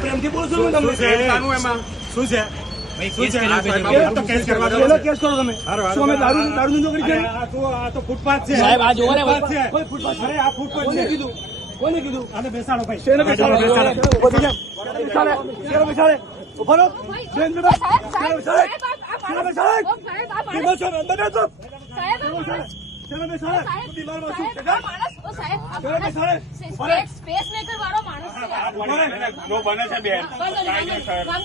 પ્રેમથી બોલશો તમને શું છે? કેસ કરો તમે. શું અમે દારૂ ધંધો કરી છે? આ તો ફૂટપાથ છે સાહેબ. આ જોવો ને ફૂટપાથ. અરે આ ફૂટપાથ કોને કીધું? કોને કીધું? આને બેસાડો ભાઈ. શેને બેસાડો? બેસાડે. ઉભો રહો. બેન બેટા. શેને બેસાડે? શેને બેસાડે? કેવો છો? અંદર બેસો. સાહેબ શેને બેસાડે? દીવાલ માં શું છે? સાહેબ શેને બેસાડે? સ્પેસ મેકર વાળો માણસ છે. નો બને છે બેન. પકડતા નહીં.